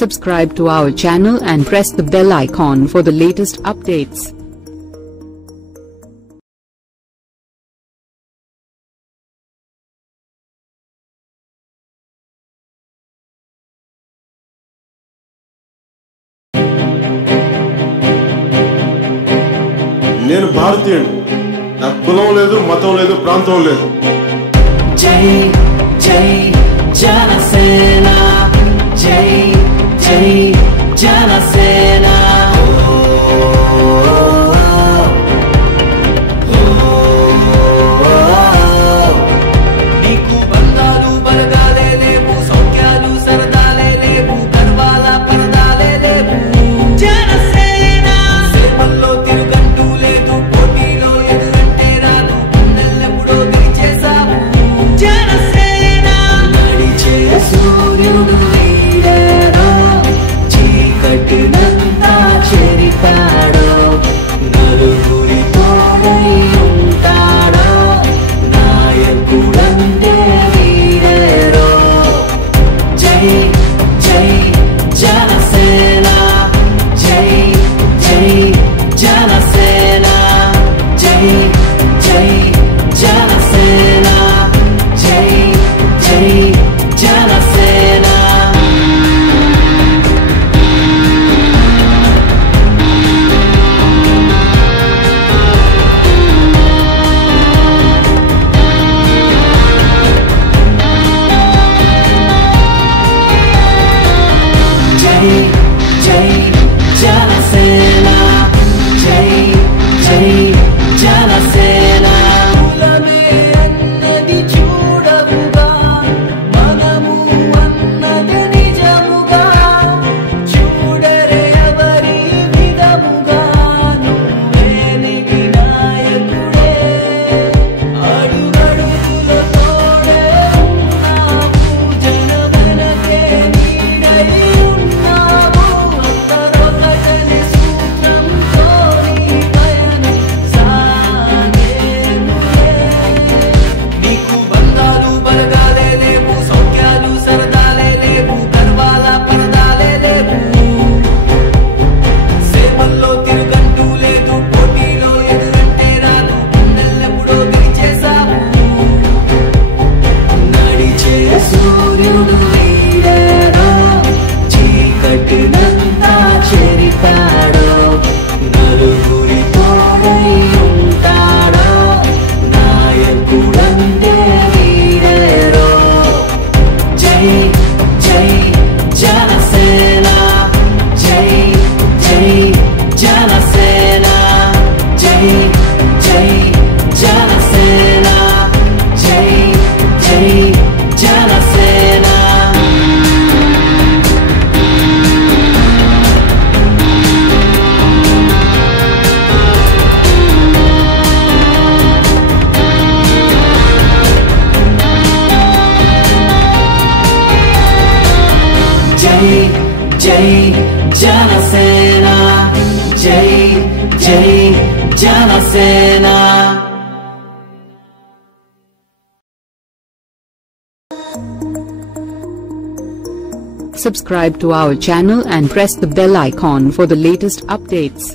Subscribe to our channel and press the bell icon for the latest updates. నేను భారతీయుడు. నా కులం లేదు, మతం లేదు, ప్రాంతం లేదు. జై జై జనసేన, జై జై జనసేన. నీకు బంధాలు బలగాలే లేవు, సౌఖ్యాలు సరదాలే లేవు, గర్వాల పరదాలే లేవు. జనసేన సేవల్లో తిరుగంటూ లేదు, పోటీలో ఎదురంటే రాదు, నెల్లెప్పుడో గెలిచేసావు. జనసేన నడిచే సూర్యుడు వీడేరో, చీకటినంతా చెరిపాడో, నలుగురి తోడై ఉంటాడో, నాయకుడంటే వీడేరో. జై జై జనసేన, జై జై జనసేన, జై జై జనసేన, జై జై జనసేన. జై జై జనసేన, జై జై జనసేన. కులమే అన్నది చూడవుగా, మనము అన్నది నిజముగా, చూడరే ఎవరి విధముగా, నువ్వే నీకి నాయకుడే. అడుగడుగులో తోడే ఉన్నావు, జనగణకే నీడై ఉన్నావు. అంతరొకటనే సూత్రంతో నీ పయనం సాగేనులే. నీకు బంధాలు బలగాలే లేవు, సౌఖ్యాలు సరదాలే లేవు, గర్వాల పరదాలే లేవు. సేవల్లో తిరుగంటూ లేదు, పోటీలో ఎదురంటే రాదు, నెల్లెప్పుడో గెలిచేసావు. నడిచే సూర్యుడు వీడేరో, చీకటినంతా చెరిపాడో, నలుగురి తోడై ఉంటాడో, నాయకుడంటే వీడేరో. జై జై జనసేన, జై జై జనసేన, జై జై జనసేన, జై జై జనసేన. జై జై జనసేన, జై జై Janasena. Subscribe to our channel and press the bell icon for the latest updates.